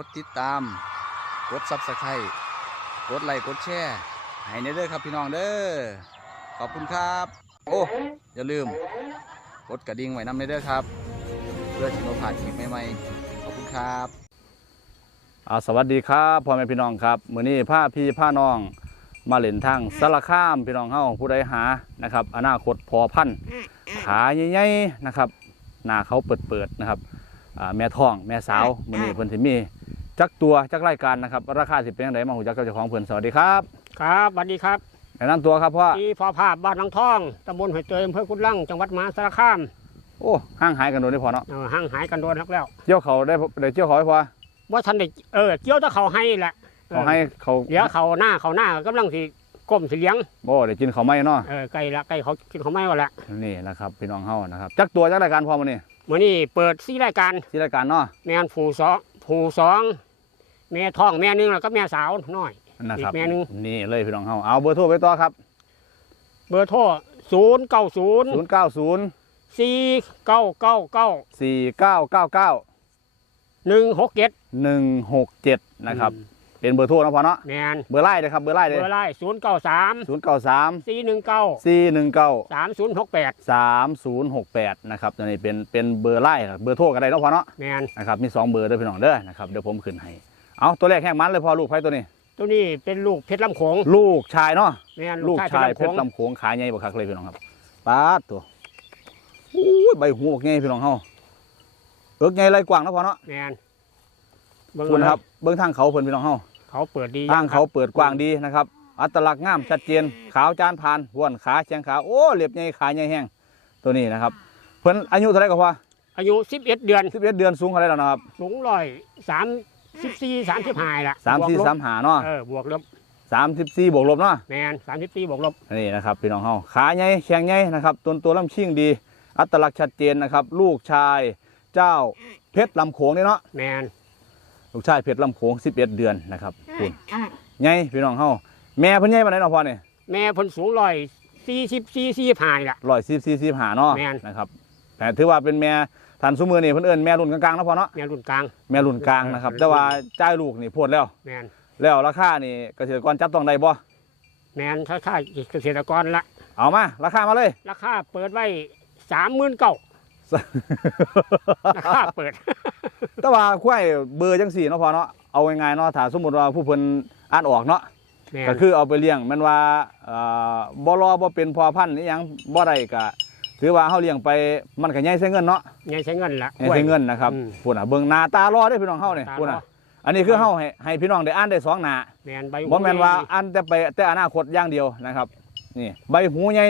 กดติดตาม กดซับสไครต์กดไลค์กดแชร์ให้ในเด้อครับพี่น้องเด้อขอบคุณครับ โอ้อย่าลืม กดกระดิ่งไว้นำในเด้อครับ เพื่อที่เราผ่านคลิปใหม่ๆขอบคุณครับอาสวัสดีครับพ่อแม่พี่น้องครับมื้อนี้พาพี่พาน้องมาเล่นทางสารคามพี่น้องเฮาผู้ใดหานะครับ อนาคตพอพันธุ์ขาใหญ่ๆนะครับหน้าเขาเปิดๆนะครับอ่า แม่ท้อง แม่สาวมื้อนี้เพิ่นสิมีจักตัวจักรายการนะครับ ราคาสิเป็นจังไดมาหูจักกับเจ้าของเพิ่นสวัสดีครับ ครับสวัสดีครับแนะนำตัวครับพ่อที่พอภาพบ้านหนองทองตำบลหอยเตยอำเภอกุดลังจังหวัดมหาสารคามโอ้ห่างหายกันโดนได้พอเนาะเออห่างหายกันโดนแล้วแล้วเกี่ยวเขาได้ได้เกี่ยวเขาให้พอว่าทันได้เออเกี่ยวแตะเขาให้แหละเขาให้เขาเดี๋ยวเขาหน้าเขาหน้ากำลังสิก้มสิเลี้ยงบ่ได้กินเขาวไหม่เนาะเออไก่ละไก่เขากินเขาไม่ว่าละนี่นะครับพี่น้องเฮานะครับจักตัวจักรายการพอมานี่ มื่อนี้เปิดสี่รายการที่รายการเนาะแม่นผูสองผูสองแม่ท้องแม่หนึงแล้วก็แม่สาวน้อย นะครับ อีกแม่หนึ่งนี่เลยพี่น้องเฮาเอาเบอร์โทรไปต่อครับ เบอร์โทรศูนย์เก้าศูนย์090 สี่เก้าเก้าเก้า4999 หนึ่งหกเจ็ด 167 นะครับ เป็นเบอร์โทรนะพอเนาะแมนเบอร์ไล่เลยครับเบอร์ไล่เลยเบอร์ไล่ศูนย์เก้าสาม093สี่หนึ่งเก้า419สามศูนย์หกแปด3068นะครับตัวนี้เป็นเป็นเบอร์ไล่ครับเบอร์โทรก็ได้เนาะพอเนาะแมนนะครับมีสองเบอร์เด้อพี่น้องเด้อนะครับเดี๋ยวผมขึ้นให้เอาตัวแรกแห้งมันเลยพอลูกไผ่ตัวนี้ ตัวนี้เป็นลูกเพชรลำโขงลูกชายเนาะ แมนลูกชายเพเพชชรรลำโขงลำโขงขาใหญ่บักคักเลยพี่น้องครับปาดตัวอู้ยใบหูบักใหญ่พี่น้องเฮาเอิกใหญ่ไรกว้างเนาะพอเนาะแมนเบิ่งคุณเลยครับเบื้องทางเขาเพิ่นพี่น้องเฮา เขาเปิดดีทางเขาเปิดกว้างดีนะครับ อัตลักษณ์งามชัดเจนขาวจานผ่านห้วนขาเชียงขาโอ้เรียบใหญ่ขาใหญ่แห้งตัวนี้นะครับ เพิ่นอายุเท่าไหร่ก็พออายุสิบเอ็ดเดือน 11 เดือนสูงเท่าไหร่แล้วนะครับสูงร้อยสามสิบสี่สามสิบห้าละสามบวกสี่ลบสามหาเนาะเออบวกลบสามสิบสี่บวกลบเนาะแมนสามสิบสี่บวกลบนี่นะครับพี่น้องเฮาขาใหญ่แข็งใหญ่นะครับตัวตัวลำชิ่งดี อัตลักษณ์ชัดเจนนะครับ ลูกชายเจ้าเพชรลำโขงนี่เนาะแมน ลูกชายเพชรลำโขง11 เดือนนะครับคุณใหญ่พี่น้องเฮาแม่เพิ่นใหญ่ปานใดเนาะพ่อนี่แม่เพ้นสูงร้อยสี่สิบสี่สี่ห้านี่ละ140 45เนาะแม่น นะครับแต่ถือว่าเป็นแม่ทันซุมือนี่เพิ่นเอิ้นแม่รุ่นกลางๆเนาะพ่อเนาะแม่รุ่นกลาง แม่รุ่นกลางนะครับ แต่ว่าจ่ายลูกนี่โพดแล้ว แมนแล้วราคานี่เกษตรกรจับต้องได้บ่แมนถ้าถ้าเกษตรกรละเอามาราคามาเลย ราคาเปิดไว้สามหมื่นเก้า ราคาเปิด แต่ว่าควายเบอร์จังสี่เนาะพ่อเนาะเอาง่ายๆเนาะถ้าสมมุติว่าผู้เพิ่นอ่านออกเนาะแม่นก็คือเอาไปเลี้ยงแมันว่าเอ่อบ่รอบ่เป็นพอพันธุ์นี่ยังบ่ได้ก็ถือว่าเฮาเลี้ยงไปมันก็ใหญ่ใช้เงินเนาะใหญ่ใช้เงินละใหญ่ใช้เงินนะครับอืมพุ่นน่ะเบิ่งหน้าตารอได้พี่น้องเฮานี่ตาพุ่นน่ะรออันนี้คือเฮาให้ให้พี่น้องได้อ่านได้สองหน้าแมนใบบ่แม่นว่าอ่านแต่ไปแต่อนาคตอย่างเดียวนะครับนี่ใบหูใหญ่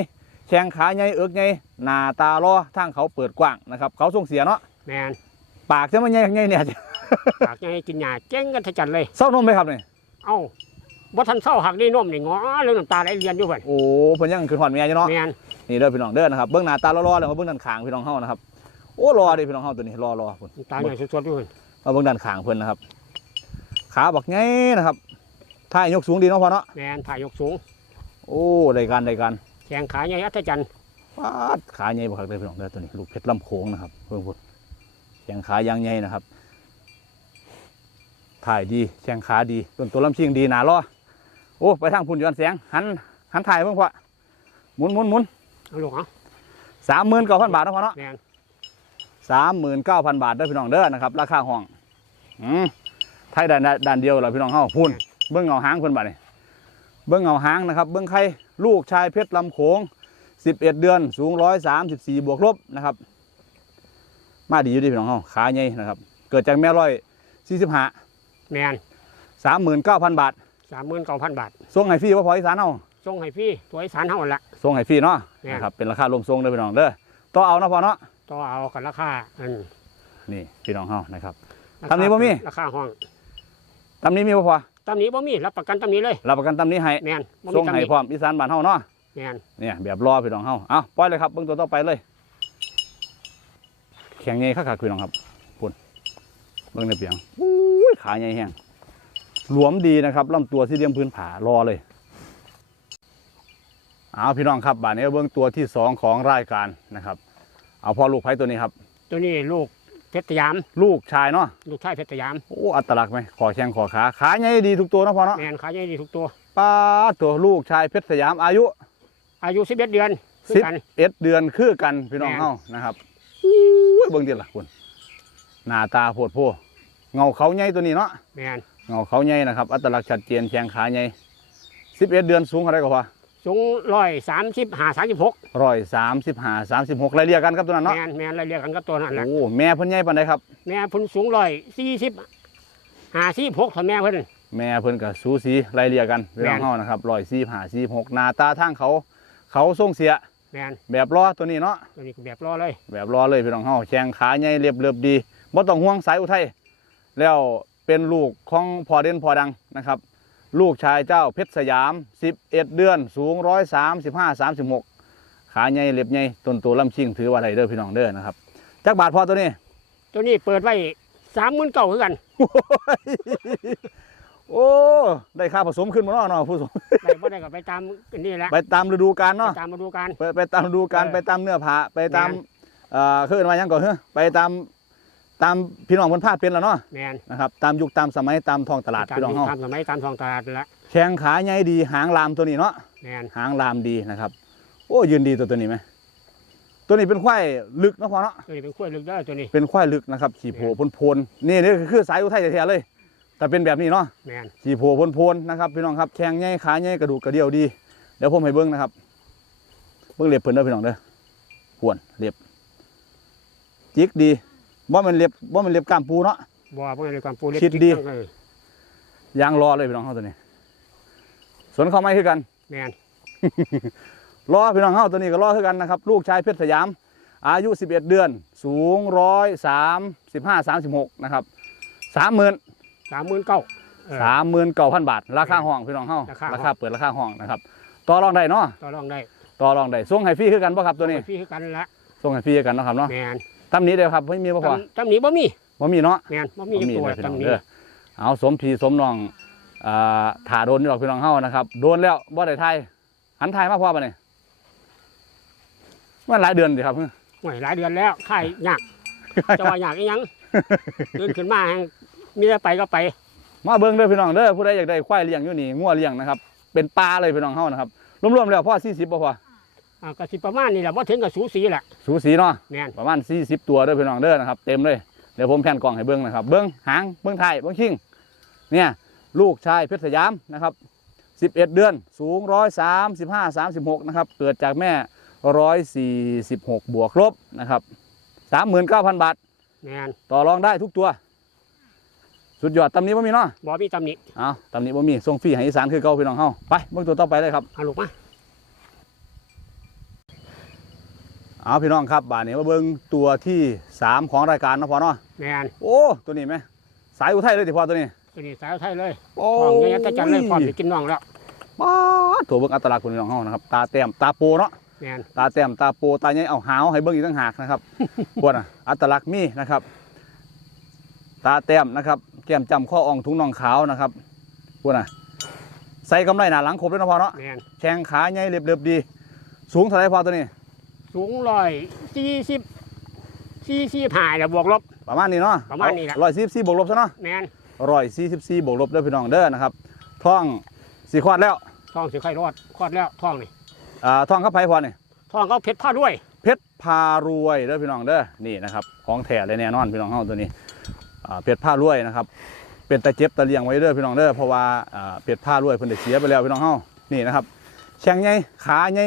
แข้งขาใหญ่เอิกใหญ่หน้าตารอทางเขาเปิดกว้างนะครับ เขาส่งเสียเนาะแมนปากจะมันใหญ่ใหญ่เนี่ยอยากจะให้กินหญ้าเจ๊งกันทะจันเลยเศร้านมไหมครับนี่เอ้าบ่ทันเศร้าหักได้นมนี่งอเรื่องน้ำตาไหลเรียนอยู่เพิ่นโอ้เพิ่นยังคือหอดเมียอยู่เนาะแมนนี่เด้อพี่น้องเด้อนะครับเบื้องหน้าตารอๆแล้วมาเบื้องด้านข้างพี่น้องเฮานะครับโอ้รอเดิพี่น้องเฮาตัวนี้รอรอพุ่นน้ำตาใหญ่สดๆอยู่เพิ่นมาเบื้องด้านข้างเพิ่นนะครับขาบักไงนะครับท่ายยกสูงดีเนาะพ่อเนาะแมนถ่ายยกสูง โอ้ได้การได้การ แขงขาใหญ่อัศจรรย์ปาดขาใหญ่บักคักเลยพี่น้องเด้อตัวนี้ลูกเพชรลำโขงนะครับเพิ่งพูดแข้งขายางใหญ่นะครับ ถ่ายดีแข้งขาดีต้นตัวลำชิงดีหนาล้อโอ้ไปทางพุ่นย้อนแสงหันหันถ่ายเพิ่งพ่อหมุนหมุนหมุนเอาลูกเอะสามหมื่นเก้าพันบาทเนาะพ่อเนาะแมนสามหมื่นเก้าพันบาทเด้อพี่น้องเด้อนะครับ ราคาห้องอืมไทยด่านด่านเดียวเหรอพี่น้องเฮาพูนเบิ้งเงาหางเพิ่นบาดนี่เบิ้งเงาหางนะครับ เบิ้งไข่ ลูกชายเพชรลำโขงสิบเอ็ดเดือนสูงร้อยสามสิบสี่บวกลบนะครับ มาดีอยู่ดีพี่น้องเฮาขาใหญ่นะครับ เกิดจากแม่ร้อยสี่สิบห้าแมนสามหมื่นเก้าพันบาทสามหมื่นเก้าพันบาทส่งให้ฟรีว่าพออีสานเฮาส่งให้พี่ตัวอีสานเท่านั้นละ ส่งให้ฟรีเนาะแม่น นะครับเป็นราคารวมส่งเด้อพี่น้องเด้อต่อเอาเนาะพอเนาะต่อเอากันราคาอันนี่พี่น้องเฮานะครับ ราคาตำหนิบ่มี ราคาห้องตำนี้มีบ่พอ ตำหนี้บ่มีรับประกันตำหนี้เลยรับประกันตำนี้ให้แมนบ่มีส่งตำหให้นี้พร้อมอีสานบ้านเฮาเนาะแมนเนี่ยแบบรอพี่น้องเฮาเอาปล่อยเลยครับเบิ่งตัวต่อไปเลย แข็งใหญ่คักๆพี่น้องครับปุ่นเบิ่งในเปียงอุ้ยขาใหญ่แห้งหลวมดีนะครับลำตัวสี่เหลี่ยมพื้นผารอเลยเอาพี่น้องครับบาดนี้เบิ่งตัวที่สองของรายการนะครับ เอาพ่อลูกไผ่ตัวนี้ครับ ตัวนี้ลูกเพ เพชรสยาม ลูกชายเนาะลูกชายเพชรสยามโอ้อัตลักษณ์ไหมขอแข้งขอขาขาใหญ่ดีทุกตัวเนาะพ่อเนาะแมนขายใหญ่ดีทุกตัว ป้าดตัวลูกชายเพชรสยามอายุอายุสิบเอ็ดเดือนคือสิบกัน เอ็ดเดือนคือกันพี่น้องแม่น เฮานะครับอู้ยเบิ่งดิล่ะคุณหน้าตาโพดโพเงาเขาใหญ่ตัวนี้เนาะแมนเงาเขาใหญ่นะครับ อัตลักษณ์ชัดเจนแข้งขาใหญ่สิบเอ็ดเดือนสูงเท่าไหรก็พอ สูงร้อยสามสิบห้าสามสิบหกร้อยสามสิบห้าสามสิบหกรายเรียกกันครับตัวนั้นแมเนาะนแมนอะไรเรียกกันก็ตัวนั่นแหละโอ้แม่เพิ่นใหญ่ปานใดครับแม่เพุ่นสูงร้อยสี่สิบห้าสิบหกถ้าแม่เพิ่นแม่เพิ่นกับสูสีรายเรียกันพี่น้องแม่นเฮานะครับร้อยสี่ห้าสี่หกหน้าตาทางเขา เขาทรงเสียแมนแบบล้อตัวนี้เนาะตัวนี้ก็แบบรอเลย แบบล้อเลยพี่น้องเฮาแข้งขาใหญ่เรียบเรียบดีบ่ต้องห่วงสายอุทัยแล้วเป็นลูกของพอเด่นพอดังนะครับ ลูกชายเจ้าเพชรสยาม 11 เดือน สูง 135 36 ขาใหญ่เล็บใหญ่ต้นโตลำชิงถือว่าได้เด้อพี่น้องเด้อนะครับจักบาทพอตัวนี้ ตัวนี้เปิดไว้สามหมื่นเก้าคือกัน โอ้ ได้ค่าผสมขึ้นมาเนาะเนาะผู้ชมได้บ่ได้ก็ไปตามอันนี่แหละไปตามฤดูกาลไปเนาะตามมาดูกันไปไปตามฤดูกาลเออไปตามเนื้อผ้าไปตามแม่นเอ่อคือว่าหยังก่อนเฮ้อไปตาม ตามพี่น้องคนภาคเป็นแล้วเนาะแมนนะครับตามยุคตามสมัยตามท้องตลาดตามพี่น้องเฮาตามสมัยตามท้องตลาดนั่นแหละแข้งขาใหญ่ดีหางลามตัวนี้เนาะแมนหางลามดีนะครับ โอ้ยืนดีตัวตัวนี้ไหมตัวนี้เป็นควายลึกเนาะพอเนาะตัวนี้เป็นขั้วลึกเด้อตัวนี้เป็นควายลึกนะครับขี่โผพ่นพนๆนี่นี่คือสายอุทัยแท้ๆเลย แต่เป็นแบบนี้เนาะแมนขี่โผพ่นพนๆนะครับพี่น้องครับแข้งใหญ่ขาใหญ่กระดูกกระเดี่ยวดีเดี๋ยวผมให้เบิ้งนะครับเบิ้งเล็บเพิ่นเด้อพี่น้องเด้อหวนเล็บจิกดี ว่ามันเล็บว่ามันเล็บกล้ามปูเนาะ บ่เพิ่นเลยความปูเล็กคิดดีจิ๊กเออยางรอเลยพี่น้องเฮาตัวนี้ สวนเข้าไม้คือกัน แมนรอพี่น้องเฮาตัวนี้ก็รอคือกันนะครับ ลูกชายเพชรสยาม อายุ 11 เดือน สูงร้อยสามสิบห้าสามสิบหกนะครับสามหมื่นสามหมื่นเก้า สามหมื่นเก้าพันบาท ราคาห้องพี่น้องเฮาราคาห้อง ราคาเปิดราคาห้องนะครับต่อรองได้เนาะต่อรองได้ต่อรองได้ส่งให้ฟรีคือกันป่ะครับตัวนี้ พี่คือกันละส่งให้ฟรีคือกันเนาะครับเนาะ แมน ตำหนี้เดียวครับไม่มีบ่พอตำตำหนี้บ่มีบ่มีเนาะแมนบ่มีบ่จักมีตัวเลยพี่น้องตำหนี้เด้อเอาสมพีสมน้องอ่าถ่าโดนนี่หรอกพี่น้องเฮานะครับโดนแล้วบ่ได้ไทยหันไทยมาพอปะเนี่ยมันหลายเดือนดิครับห่วยหลายเดือนแล้วค่ายยากจะว่าอยากอีหยังเดินขึ้นมาแฮงมีแต่ไปก็ไป มาเบิ่งเด้อพี่น้องเด้อผู้ใดอยากได้ควายเลี้ยงอยู่นี่งัวเลี้ยงนะครับเป็นปลาเลยพี่น้องเฮานะครับรวมๆแล้วพ่อ40บ่พอ อ่าก็สิประมาณนี้แหละบ่ถึงกับสูสีแหละสูสีเนาะแม่นประมาณ 40 ตัวเด้อพี่น้องเด้อนะครับ เต็มเลยเดี๋ยวผมแผ่นกล่องให้เบิ่งนะครับ เบิ่งหางเบิ่งท้ายเบิ่งคิงเนี่ยลูกชายเพชรสยามนะครับ 11 เดือนสูง 135 36 นะครับ เกิดจากแม่ 146 บวกลบนะครับ 39,000 บาท แม่นต่อรองได้ทุกตัว สุดยอดตำนี้บ่มีเนาะบ่มีตำหนิเอาตำนี้บ่มีส่งฟรีให้อีสานคือเก่าพี่น้องเฮาไปเบิ่งตัวต่อไปเลยครับเอาลูกมา เอาพี่น้องครับบาดนี้มาเบิ่งตัวที่สามของรายการเนาะพอเนาะแม่นโอ้ตัวนี้ไหมสายอุทัยเลยติพอตัวนี้ตัวนี้สาวไทยเลยโอ้ของยังจะจันเลยพร้อมสิกินน้องแล้วป้าดตัวเบิ่งอัตลักษณ์คนพี่น้องเฮานะครับตาแต้มตาโปเนาะแม่นตาแต้มตาโปตาใหญ่เอาหาวให้เบิ่งอีกต่างหากนะครับพวกน่ะอัตลักษณ์มีนะครับ ตาแต้มนะครับแก้มจำข้ออ่องถุงน่องขาวนะครับพวกน่ะใส่กำไรหน้าหลังครบด้วยเนาะพอเนาะแม่นแข้งขาใหญ่เรียบๆดี สูงเท่าไหรพอตัวนี้ สูงร้อยสี่สิบสี่สิบห้าแล้วบวกลบ ประมาณนี้เนาะประมาณนี้แหละร้อยสี่สิบสี่บวกลบซะเนาะแม่นร้อยสี่สิบสี่บวกลบเด้อพี่น้องเด้อนะครับท้องสี่ควอดแล้วท้องสิไข่รอดคลอดแล้วท้องนี่อ่าท้องข้าไผ่พอนี่ท้องเขาเพชรผ้าด้วย เพชรพารวยเด้อพี่น้องเด้อนี่นะครับของแท้เลยแน่นอนพี่น้องเฮาตัวนี้อ่าเพชรพารวยนะครับ เป็นตะเจ็บตะเลียงไว้เด้อพี่น้องเด้อเพราะว่าอ่าเพชรพารวยเพิ่นได้เสียไปแล้วพี่น้องเฮานี่นะครับแข้งใหญ่ขาใหญ่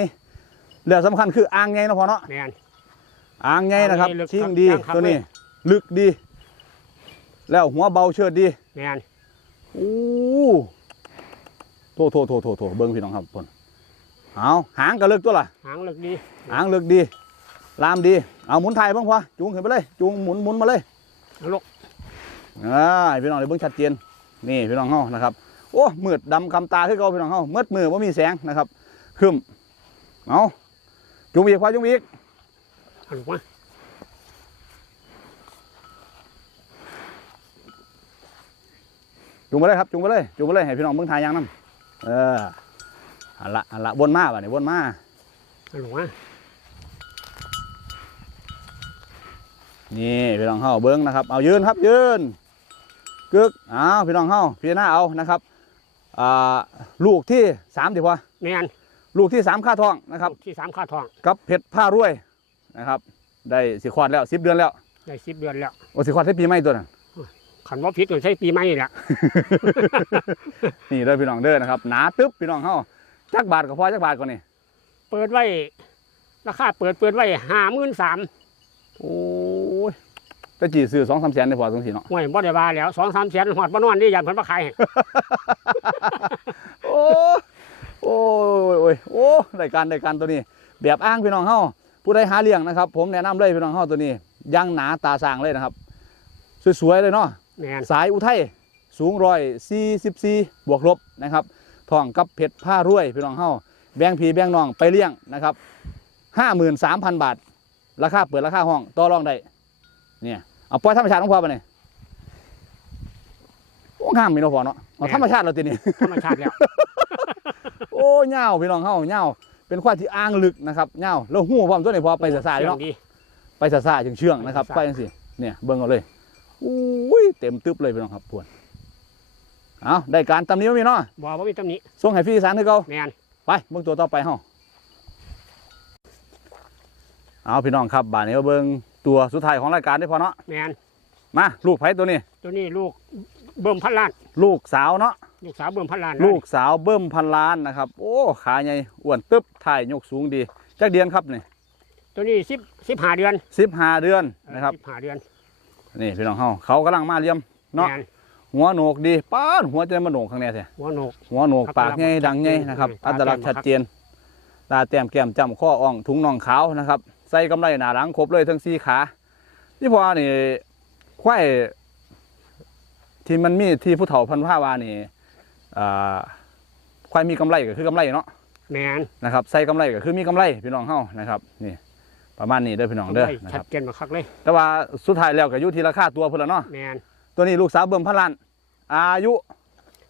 เรื่องสำคัญคืออ่างใหญ่เนาะพอเนาะแม่นอ่างใหญ่นะครับอ่างใหญ่ลึกชิงดีครับ ตัวนี้เลยลึกดี แล้วหัวเบาเชิดดีแม่นอู้โถโถโถโถโถเบิ้งพี่น้องครับพ่นเอาหางก็เลิกตัวล่ะ หางเล็กดีหางเลิกดี ลามดี เอาหมุนไทยบ้างพอจูงขึ้นไปเลย จูงหมุนหมุนมาเลยเอาลูกอ่าให้พี่น้องได้เบิ้งชัดเจนนี่พี่น้องเฮานะครับโอ้มืดดำคำตาขึ้นเก่าพี่น้องเฮามืดมือว่ามีแสงนะครับครึมเอา จูงอีกพอจูงอีกเอาลูกมาจูงไปเลยครับจูงไปเลยจูงไปเลยให้พี่น้องเบิ้งทายยางน้ำเอออันละอันละวนมาบ่เนี่ยวนมาเอาลูกมานี่พี่น้องเฮาเบิ้งนะครับเอายืนครับยืนกึกอ้าวพี่น้องเฮาพี่หน้าเอานะครับอ่าลูกที่สามดีพอแม่น ลูกที่สามค่าทองนะครับ ที่สามค่าทองกับเพชรผ้ารวยนะครับ ได้สิคลอดแล้วสิบเดือนแล้วได้สิบเดือนแล้วโอ้สิคลอดได้ปีใหม่ตัวนั้นขันว่าพิษก็ใช้ปีใหม่นี่แหละนี่เด้อพี่น้องเด้อนะครับหนาตึ๊บพี่น้องเฮาจักบาทก็พอจักบาทก่อนนี่เปิดไว้ราคาเปิดเปิดไว้ห้าหมื่นสามโอ้ยจะจีซื้อสองสามแสนได้พอตรงสีเนาะห่วยบ่ได้ว่าแล้วสองสามแสนหอดบ่นอนนี่ยันเพิ่นมาขายให้โอ้โอ้ ยโอ้ยโอ้รายการรายการตัวนี้ แบบอ้างพี่น้องเฮาผู้ใดหาเลี้ยงนะครับ ผมแนะนำเลยพี่น้องเฮาตัวนี้ย่างหนาตาสร้างเลยนะครับ สวยๆเลยเนาะแม่นสายอุทัยสูงร้อยสี่สิบสี่บวกลบนะครับทองกับเพชรผ้ารวยพี่น้องเฮาแบ่งพี่แบ่งน้องไปเลี้ยงนะครับห้าหมื่นสามพันบาท ราคาเปิดราคาห้องต่อรองได้เนี่ยเอาปล่อยธรรมชาติของพ่อไปเนี่ยโอ้งามมีเนาะพ่อเนาะเอาธรรมชาติเราตีนี่ธรรมชาติแล้ว โอ้เงาวพี่น้องเฮาเงาวเป็นควายที่อ้างลึกนะครับเงาวแล้วหูพร้อมตัวนี้พอไปสะสายเชื่อเนาะงดีไปสะสายเชื่องๆนะครับ ไปไปสะสายจังสิเนี่ยเบิ่งเอาเลยอุ้ยเต็มตึ๊บเลยพี่น้องครับพวนเอาได้การตำหนี้มีเนาะบ่บ่มีตำหนิส่งให้พี่อีสานคือเก่าแม่นไปเบิ่งตัวต่อไปเฮาเอาพี่น้องครับบาดนี้มาเบิ่งตัวสุดท้ายของรายการได้พอเนาะแม่นมาลูกไผตัวนี้ ตัวนี้ลูกเบิ่มพันล้าน ลูกสาวเนาะ ลูกสาวเบิ่มพันล้านลูกสาวเบิ่มพันล้านนะครับ โอ้ขาใหญ่อ้วนตึ๊บถ่ายยกสูงดีจักเดือนครับนี่ตัวนี้สิบสิบห้าเดือนสิบห้าเดือนนะครับสิบห้าเดือนนี่พี่น้องเฮาเขากำลังมาเลี้ยมเนาะแม่นหัวโหนกดีป้านหัวจะมาโหนกข้างในแท้หัวโหนกหัวโหนกครับปากใหญ่ครับดังใหญ่นะครับอืมอัตลักษณ์ตาแจ่มชัดเจนตาแต้มแก้มจำข้ออ่องถุงน่องขาวนะครับ ใส่กำไรหนาหลังครบเลยทั้งสี่ขาที่พอนี่ควายที่มันมีที่ผู้เฒ่าพันผ้าวานี่ อ่าควายมีกำไรก็คือกำไรเนาะแม่นนะครับใส่กำไรก็คือมีกำไรพี่น้องเฮานะครับนี่ประมาณนี้เด้อพี่น้องเด้อนะคชัรัดบเจนมาคักเลยแต่ว่าสุดท้ายแล้วก็อยู่ที่ราคาตัวเพิ่นละเนาะแม่นตัวนี้ลูกสาวเบิ่มพันล้านอายุ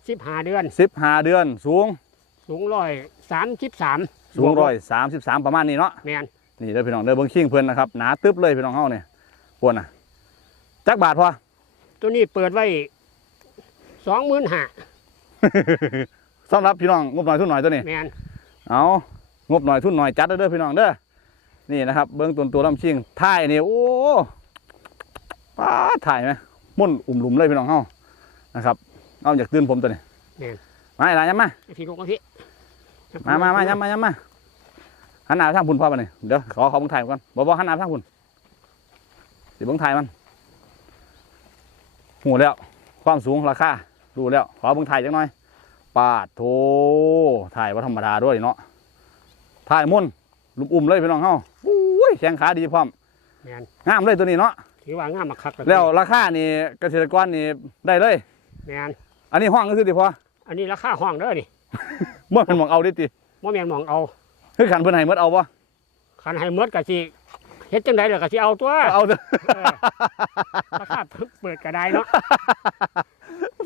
สิบห้าเดือนสิบห้าเดือนสูงสูงร้อยสามสิบสามสูงร้อยสามสิบสามประมาณนี้เนาะ แม่นนี่เด้อพี่น้องเด้อเบิ้งคิงเพิ่นนะครับหนาตึ๊บเลยพี่น้องเฮาเนี่ยปวนน่ะจักบาทพอตัวนี้เปิดไว้สองหมื่นห้า สำหรับพี่น้องงบหน่อยทุนหน่อยตัวนี้แม่นเอางบหน่อยทุนหน่อยจัดเด้อเด้อพี่น้องเด้อนี่นะครับ เบิ้งตัวตัวลำชิงถ่ายนี่โอ้ป้าดถ่ายไหมม่วนอุ่มหลุมเลยพี่น้องเฮานะครับเอาอยากตื่นผมตัวนี้มาไอ้หลานย้ำมาพี่ลูกมาพี่มามามาย้ำมาย้ำมาหันหน้าไปทางพุ่นพ่อมาเนี่ยเดี๋ยวขอขอเบังถ่ายก่อนบอกบอกหันหน้าไปทางพุ่นสิเบังถ่ายมันหูแล้วความสูงราคา ดูแล้ว ขอเบังถ่ายจังหน่อย ปาดโถถ่ายว่าธรรมดาด้วยเนาะถ่ายมุ่นลุมอุ่มเลยพี่น้องเฮาอุ้ยแข้งขาดีพร้อมแม่นงามเลยตัวนี้เนาะถือว่างามมาคักแล้วราคานี่เกษตรกรนี่ได้เลยแม่นอันนี้ห้องก็คือดิพออันนี้ราคาห้องเด้อนี่บ่เป็นหมองเอาดิติว่าแม่นหมองเอาคือขันเพิ่นให้หมดเอาบ่คันให้หมดก็สิเฮ็ดจังได๋ล่ะก็สิเอาตัวเอาเถอะเออราคาเปิดก็ได้เนาะ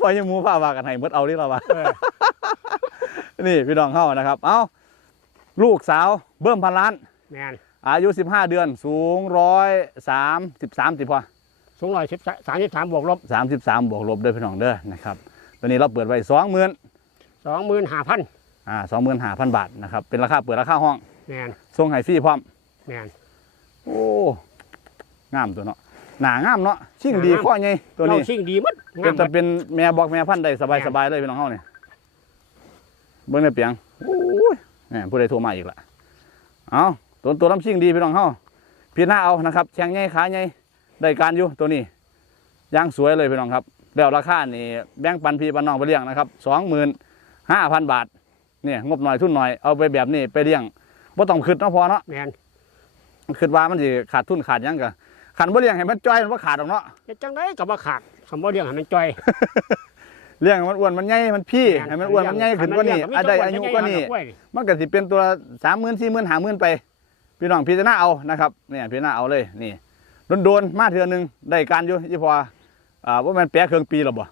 พอยังหมูผ้าว่ากันให้หมดเอาดิเราว่าเออนี่พี่น้องเฮานะครับ เอาลูกสาวเบิ่มพันล้านแม่นอายุ 15 เดือนสูงร้อยสามสิบสามสิบพอสูงร้อยสิบสามสิบสามบวกลบสามสิบสามบวกลบเด้อพี่น้องเด้อนะครับตัวนี้เราเปิดไว้สองหมื่นสองหมื่นห้าพันอ่าสองหมื่นห้าพันบาทนะครับเป็นราคาเปิดราคาห้องแม่นส่งให้ฟรีพร้อมแม่นโอ้งามตัวเนาะหนางามเนาะชิ่งดีข้อไงตัวนี้เราชิ่งดีหมด เป็งานมหมจะดเป็นแม่บอกแม่พันธุ์ได้สบายสบายเลยพี่น้องเฮาเนี่ยเบิ่งในเปียงโอ้ยแหมผู้ใดโทรมาอีกละเอาตัวตัวลำชิ่งดีพี่น้องเฮาพี่หน้าเอานะครับแข้งใหญ่ขาใหญ่ได้การอยู่ตัวนี้ย่างสวยเลยพี่น้องครับ แล้วราคานี่แบ่งปันพี่ปันน้องไปเลี้ยงนะครับสองหมื่นห้าพันบาทเนี่ยงบหน่อยทุนหน่อยเอาไปแบบนี้ไปเลี้ยงบ่ต้องคิดเนาะพอเนาะแม่นคิดว่ามันสิขาดทุนขาดหยังกะขันบ่เลี้ยงให้มันจ้อยมันบ่ขาดหรอกเนาะเฮ็ดจังไดก็บ่ขาดคำว่าเรื่องให้มันจ่อยเลี้ยงให้มันอ้วนมันใหญ่มันพี่ให้มันอ้วนมันใหญ่ขึ้นกว่านี้อาจได้อายุกว่านี้มันก็สิเป็นตัวสามหมื่นสี่หมื่นห้าหมื่นไป พี่น้องพิจารณาเอานะครับเนี่ยพิจารณาเอาเลยนี่โดนๆมาเทือหนึงได้การอยู่ยี่พออ่าว่ามันแปะเครื่องปีหรอบ่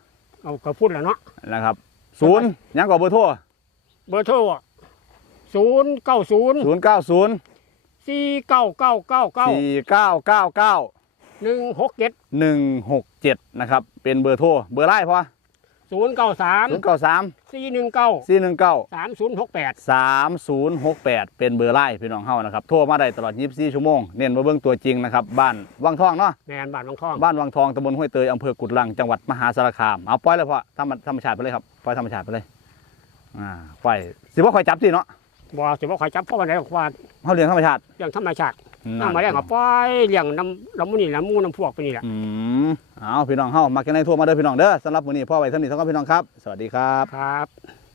เอาก็พูดแล้วเนาะนะครับศูนย์ยังก่อเบอร์โทรเบอร์โทรศูนย์เก้าศูนย์ศูนย์เก้าศูนย์สี่เก้าเก้าเก้าเก้าสี่เก้าเก้าเก้า หหนึ่งหกเจ็ดหนึ่งหกเจ็ดนะครับ เป็นเบอร์โทร เบอร์ไลน์พอศูนย์เก้าสามศูนย์เก้าสามสี่หนึ่งเก้าสี่หนึ่งเก้าสามศูนย์หกแปดสามศูนย์หกแปดเป็นเบอร์ไลน์พี่น้องเฮานะครับโทรมาได้ตลอด24ชั่วโมง เน้นมาเบื้องตัวจริงนะครับ บ้านวังทองเนาะแมนบ้านบางทองบ้านวังทองตำบลห้วยเตยอำเภอกุดลังจังหวัดมหาสารคาม เอาปล่อยเลยพ่อธรรมธรรมชาติไปเลยครับปล่อยธรรมชาติไปเลยอ่าปล่อยสิว่าคอยจับสิเนาะบ่สิบ่คอยจับพ่อวันไหนว่าเฮาเลี้ยงธรรมชาติเรื่องธรรมชาติ น้ำมาแรงกับปล่อยเลี้ยงน้ำน้ำมูนี่น้ำมูน้ำพวกไปนี่แหละอืมเอาพี่น้องเฮามากันในโทรมาเด้อพี่น้องเด้อสำหรับมื้อนี้พ่อไว้เท่านี้เท่ากับพี่น้องครับ สวัสดีครับครับ